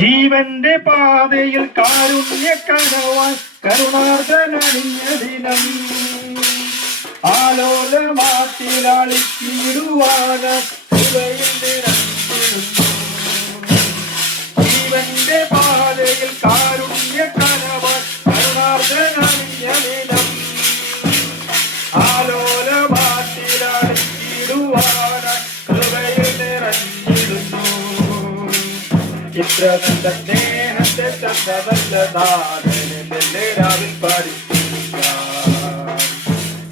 ജീവന്റെ പാതയിൽ കാരുണ്യ കനവാൻ കരുണാർദ്ദനണിഞ്ഞ ദിനം ആലോലമാട്ടിലാളിക്കിടുവാന് ജീവന്റെ പാതയിൽ കാരുണ്യ കനവാൻ കരുണാർദ്ദനണിഞ്ഞ ദിനം ആലോലമാട്ടിലാളിക്കിടുവാന് കൃപയിൽ നിറഞ്ഞിടുന്നു. ഇത്ര നല്ല സ്നേഹത്തെ തന്നതല്ല നാഥനെ രാവിൽ പാടിപ്പിക്കാം.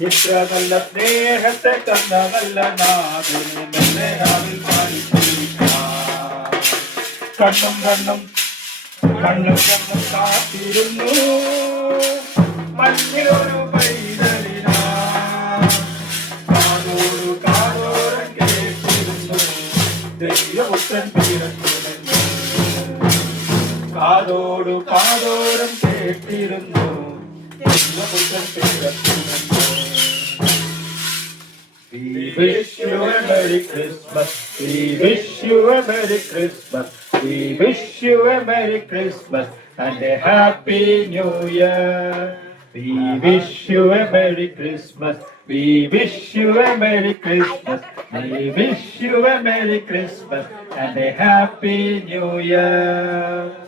ഇത്ര നല്ല സ്നേഹത്തെ തന്നതല്ല നാഥനെ രാവിൽ പാടിപ്പിക്കാം. കണ്ണും കണ്ണും കണ്ണും കണ്ണും കാത്തിരുന്നു മഞ്ഞിലൊരു പൈതലിനാ. കാതോടു കാതോരം കേട്ടിരുന്നു ദൈവപുത്രൻ പിറന്നു. കാതോടു കാതോരം കേട്ടിരുന്നു ദൈവപുത്രൻ പിറന്നു. We wish you a Merry Christmas. We wish you a Merry Christmas. We wish you a Merry Christmas and a Happy New Year. We wish you a Merry Christmas. We wish you a Merry Christmas. We wish you a Merry Christmas and a Happy New Year.